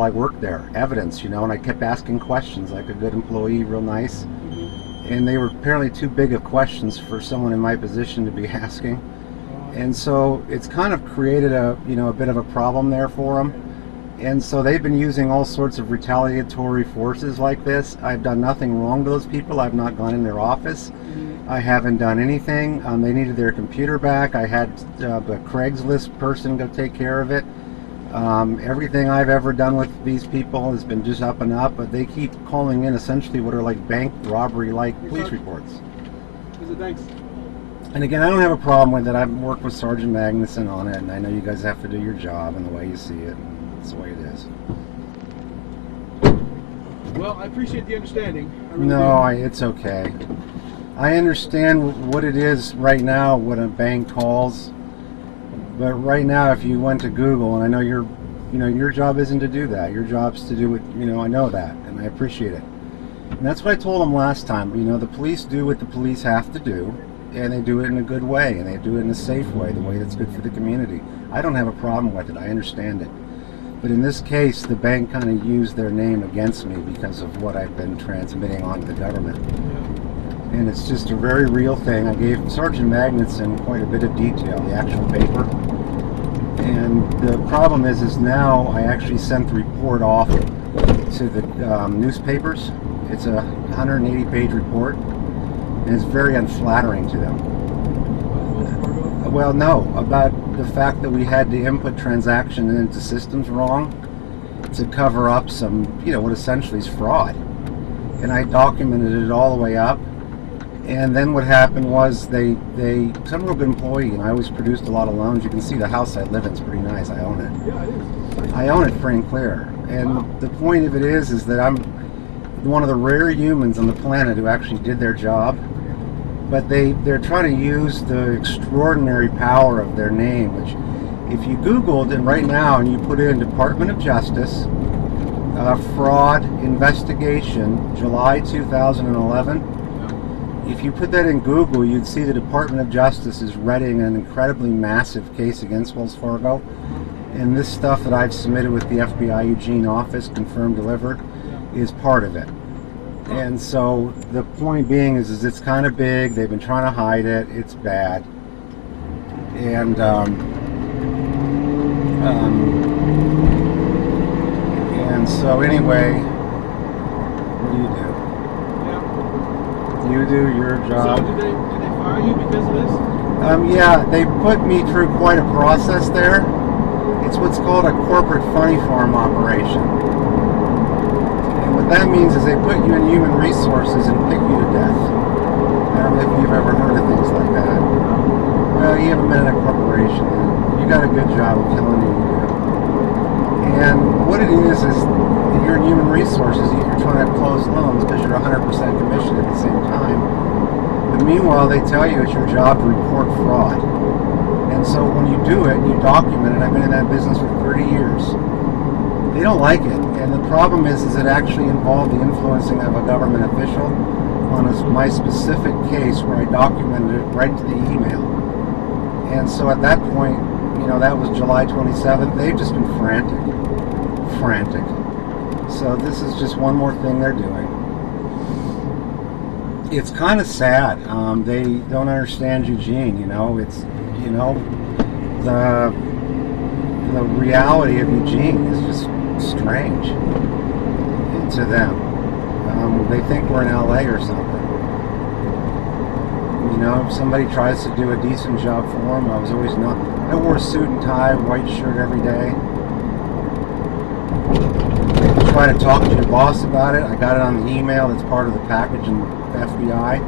while I worked there, evidence, and I kept asking questions like a good employee, real nice. And they were apparently too big of questions for someone in my position to be asking. And so it's kind of created a bit of a problem there for them. And so they've been using all sorts of retaliatory forces like this. I've done nothing wrong to those people. I've not gone in their office. I haven't done anything. They needed their computer back. I had a Craigslist person go take care of it. Everything I've ever done with these people has been just up and up, but they keep calling in essentially what are like bank robbery-like police reports. Thanks. And again, I don't have a problem with it. I've worked with Sergeant Magnuson on it, and I know you guys have to do your job and the way you see it. That's the way it is. Well, I appreciate the understanding. It's okay. I understand what it is right now when a bank calls, but right now if you went to Google, and I know your job isn't to do that. Your job's to do what, I know that, and I appreciate it. And that's what I told them last time. The police do what the police have to do, and they do it in a good way, and they do it in a safe way, the way that's good for the community. I don't have a problem with it. I understand it. But in this case, the bank kind of used their name against me because of what I've been transmitting on to the government. And it's just a very real thing. I gave Sergeant Magnuson quite a bit of detail, the actual paper. And the problem is now I actually sent the report off to the newspapers. It's a 180-page report, and it's very unflattering to them. Well, no, about the fact that we had to input transaction into systems wrong to cover up some, what essentially is fraud. And I documented it all the way up. And then what happened was some real good employee, and I always produced a lot of loans. You can see the house I live in is pretty nice. I own it. Yeah, it is. I own it free and clear. And the point of it is that I'm one of the rare humans on the planet who actually did their job. But they're trying to use the extraordinary power of their name, which if you Googled it right now and you put in Department of Justice, fraud investigation, July 2011, if you put that in Google, you'd see the Department of Justice is readying an incredibly massive case against Wells Fargo. And this stuff that I've submitted with the FBI Eugene office, confirmed delivered, is part of it. And so the point being is it's kind of big. They've been trying to hide it. It's bad. And so anyway, what do? You do your job. So did they fire you because of this? Yeah, they put me through quite a process there. It's what's called a corporate funny farm operation. And what that means is they put you in human resources and pick you to death. I don't know if you've ever heard of things like that. Well, you haven't been in a corporation. You got a good job of killing you. And what it is you're in human resources, you're trying to close loans because you're 100% commission at the same time. But meanwhile, they tell you it's your job to report fraud. And so when you do it, you document it. I've been in that business for 30 years. They don't like it. And the problem is it actually involved the influencing of a government official on my specific case where I documented it right to the email. And so at that point, that was July 27th. They've just been frantic. So this is just one more thing they're doing. It's kind of sad. They don't understand Eugene. It's the reality of Eugene is just strange to them. They think we're in LA or something. If somebody tries to do a decent job for them, I wore a suit and tie, white shirt every day. Try to talk to your boss about it. I got it on the email that's part of the package in the FBI.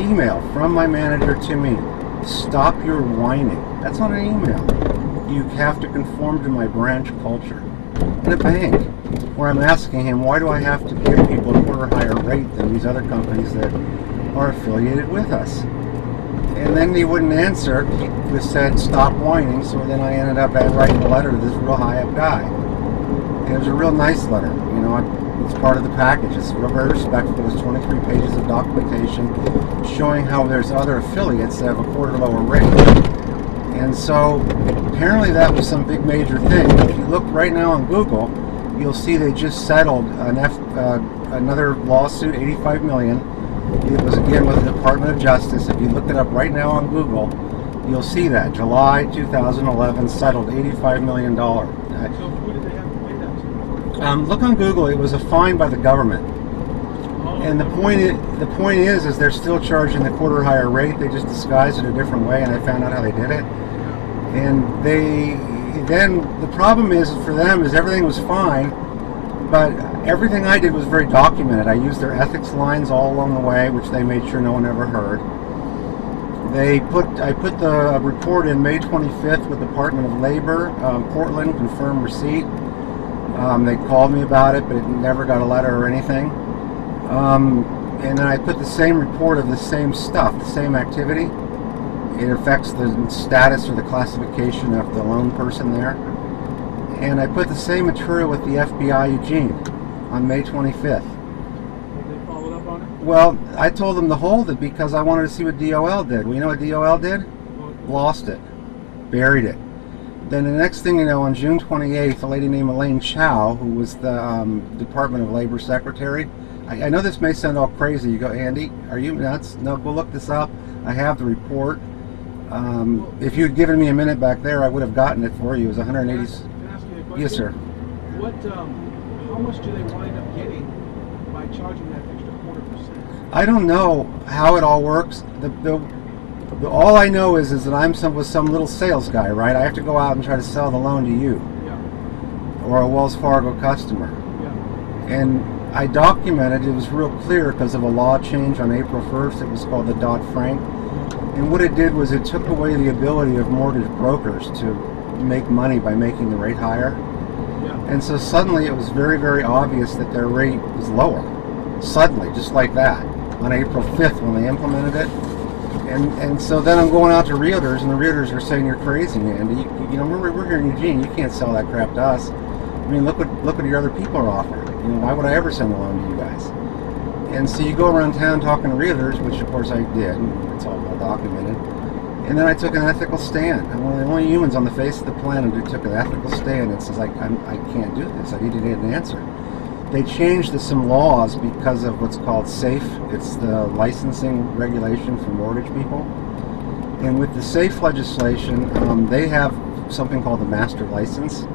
Email from my manager to me. Stop your whining. That's not an email. You have to conform to my branch culture. In a bank, where I'm asking him, why do I have to give people a quarter higher rate than these other companies that are affiliated with us? And then he wouldn't answer. He just said, stop whining. So then I ended up writing a letter to this real high up guy. And it was a real nice letter. It's part of the package. It's very respectful. There's 23 pages of documentation showing how there's other affiliates that have a quarter lower rate. And so apparently that was some big major thing. If you look right now on Google, you'll see they just settled another lawsuit, $85 million. It was again with the Department of Justice. If you look it up right now on Google, you'll see that July 2011 settled $85 million. So who did they have to pay that to? Look on Google. It was a fine by the government. Oh, And the point is they're still charging the quarter higher rate. They just disguised it a different way, and I found out how they did it. And the problem is for them is everything was fine, but everything I did was very documented. I used their ethics lines all along the way, which they made sure no one ever heard. I put the report in May 25th with the Department of Labor, Portland, confirmed receipt. They called me about it, but it never got a letter or anything. And then I put the same report of the same stuff, the same activity. It affects the status or the classification of the loan person there. And I put the same material with the FBI Eugene on May 25th. Did they follow up on it? Well, I told them to hold it because I wanted to see what DOL did. Well, you know what DOL did? Lost it. Buried it. Then the next thing you know, on June 28th, a lady named Elaine Chow, who was the Department of Labor Secretary. I know this may sound all crazy. You go, Andy, are you nuts? No, go look this up. I have the report. If you had given me a minute back there, I would have gotten it for you. It was 180. Can I ask you a question? Yes, sir. How much do they wind up getting by charging that extra 0.25%? I don't know how it all works. All I know is that I'm was some little sales guy, right? I have to go out and try to sell the loan to you, Yeah. or a Wells Fargo customer. Yeah. And I documented, it was real clear because of a law change on April 1st. It was called the Dodd-Frank. And what it did was it took away the ability of mortgage brokers to make money by making the rate higher. Yeah. And so suddenly it was very, very obvious that their rate was lower. Suddenly, just like that, on April 5th when they implemented it. And so then I'm going out to realtors, and the realtors are saying, "You're crazy, Andy. You know, we're here in Eugene. You can't sell that crap to us. I mean, look what your other people are offering. You know, why would I ever send a loan to you guys?" And so you go around town talking to realtors, which of course I did. And it's all well documented. And then I took an ethical stand. I'm one of the only humans on the face of the planet who took an ethical stand and says, I can't do this. I need to get an answer. They changed some laws because of what's called SAFE. It's the licensing regulation for mortgage people. And with the SAFE legislation, they have something called the master license,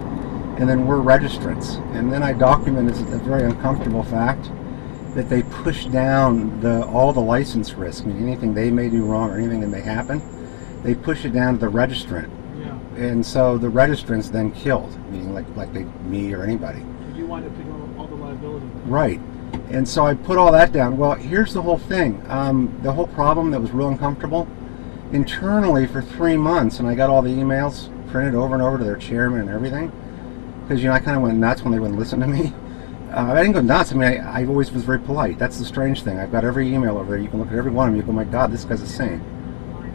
and then we're registrants. And then I documented a very uncomfortable fact that they push down all the license risk, meaning anything they may do wrong or anything that may happen, they push it down to the registrant. Yeah. And so the registrant's then killed, meaning like me or anybody. You wind up taking all the liability. Right. And so I put all that down. Well, here's the whole thing. The whole problem that was real uncomfortable, internally for 3 months, and I got all the emails printed over and over to their chairman and everything, because, you know, I kind of went nuts when they wouldn't listen to me. I didn't go nuts. I mean, I always was very polite. That's the strange thing. I've got every email over there. You can look at every one of them. You go, my God, this guy's insane.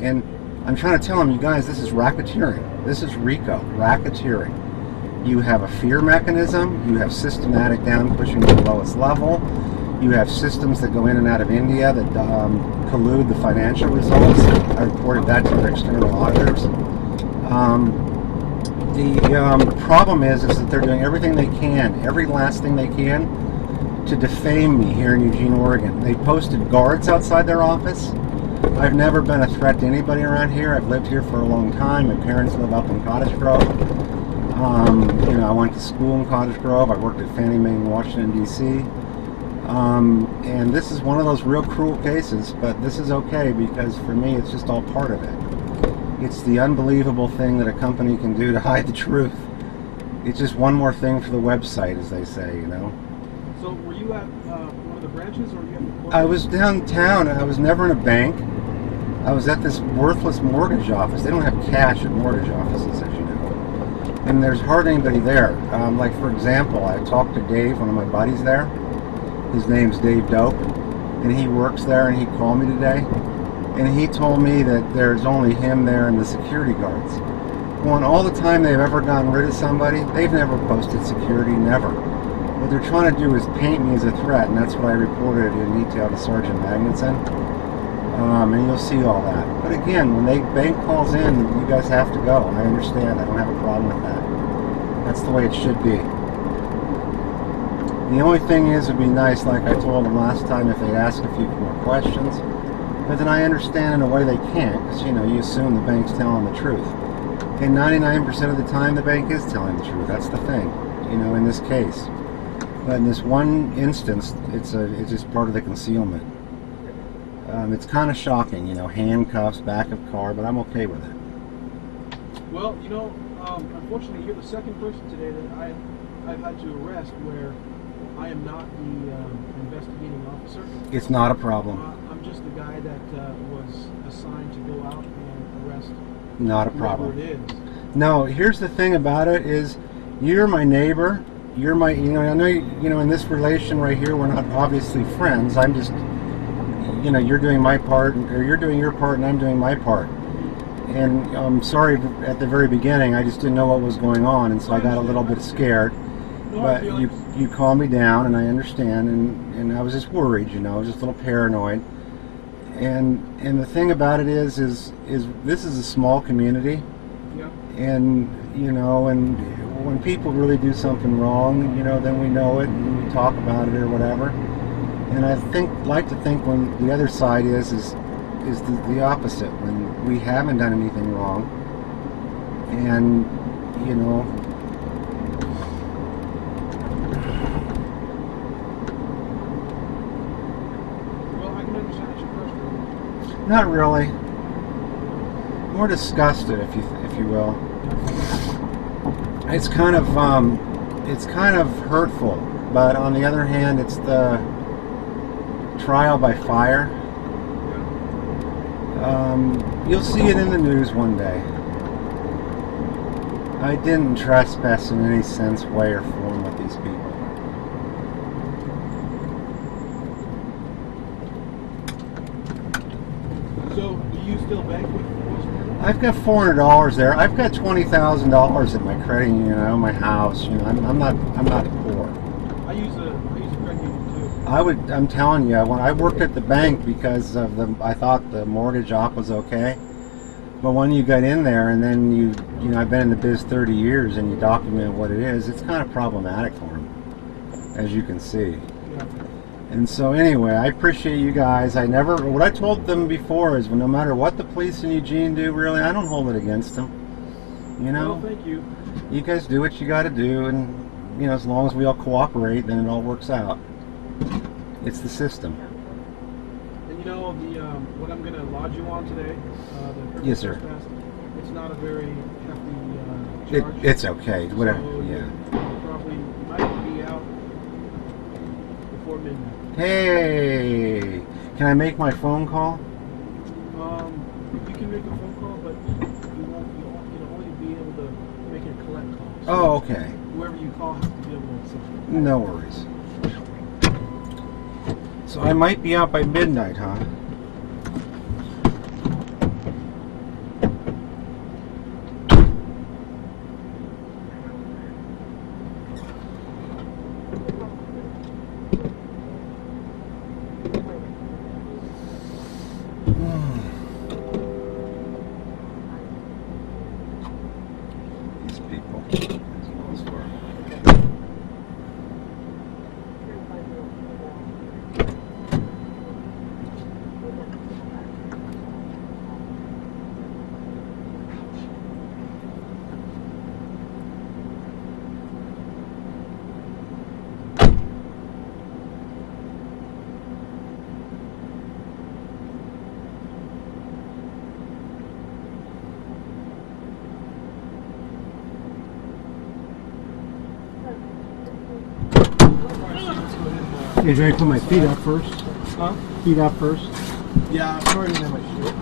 And I'm trying to tell them, you guys, this is racketeering. This is RICO, racketeering. You have a fear mechanism. You have systematic down pushing to the lowest level. You have systems that go in and out of India that collude the financial results. I reported that to their external auditors. The problem is that they're doing everything they can, every last thing they can, to defame me here in Eugene, Oregon. They posted guards outside their office. I've never been a threat to anybody around here. I've lived here for a long time. My parents live up in Cottage Grove. You know, I went to school in Cottage Grove. I worked at Fannie Mae in Washington, D.C. And this is one of those real cruel cases, but this is okay because for me it's just all part of it. It's the unbelievable thing that a company can do to hide the truth. It's just one more thing for the website, as they say, you know. So were you at one of the branches, or were you at the corporate? I was downtown. I was never in a bank. I was at this worthless mortgage office. They don't have cash at mortgage offices, as you know. And there's hardly anybody there. Like, for example, I talked to Dave, one of my buddies there. His name's Dave Dope, and he works there, and he called me today. And he told me that there's only him there and the security guards. Well, in all the time they've ever gotten rid of somebody, they've never posted security, never. What they're trying to do is paint me as a threat, and that's what I reported in detail to Sergeant Magnuson. And you'll see all that. But again, when the bank calls in, you guys have to go. I understand. I don't have a problem with that. That's the way it should be. The only thing is, it'd be nice, like I told them last time, if they'd ask a few more questions. But then I understand in a way they can't, because you assume the bank's telling the truth. And 99% of the time, the bank is telling the truth. That's the thing, in this case. But in this one instance, it's just part of the concealment. It's kind of shocking, handcuffs, back of car, but I'm okay with it. Well, unfortunately, you're the second person today that I've had to arrest where I am not the investigating officer. It's not a problem. I'm just the guy that was assigned to go out and arrest. Not a problem. Whoever it is. No, here's the thing about it is, you're my neighbor. You're my, I know, in this relation right here, we're not obviously friends. I'm just, you're doing my part, or you're doing your part, and I'm doing my part. And I'm sorry at the very beginning, I just didn't know what was going on, and so I got a little bit scared. But you calmed me down, and I understand, and I was just worried, I was just a little paranoid. And the thing about it is this is a small community, Yeah. and and when people really do something wrong, then we know it and we talk about it or whatever. And I like to think when the other side is the opposite, when we haven't done anything wrong, and Well, I can understand that you're frustrated. not really. More disgusted, if you will. It's kind of hurtful, but on the other hand, it's the trial by fire. You'll see it in the news one day. I didn't trespass in any sense, way, or form with these people. So, do you still bank with Westmoreland? I've got $400 there. I've got $20,000 at my credit union, my house. I'm not poor. I use a credit union too. I'm telling you, when I worked at the bank because of I thought the mortgage op was okay. But when you got in there and then I've been in the biz 30 years and you document what it is, it's kind of problematic for them, as you can see. Yeah. And so anyway, I appreciate you guys. What I told them before is, no matter what the police in Eugene do, really, I don't hold it against them. Well, thank you. You guys do what you got to do, and as long as we all cooperate, then it all works out. It's the system. And what I'm going to lodge you on today, the Yes, sir. trespass, it's not a very hefty charge. It's okay. Whatever. So Yeah. you might be out before midnight. Hey, can I make my phone call? You can make a phone call, but you'll only be able to make a collect call. So Oh, okay. whoever you call has to be able to accept. No worries. So I might be out by midnight, huh? These people. As well as for. Hey, do I put my feet up first? Huh? Feet up first? Yeah, I'm already in my shoe.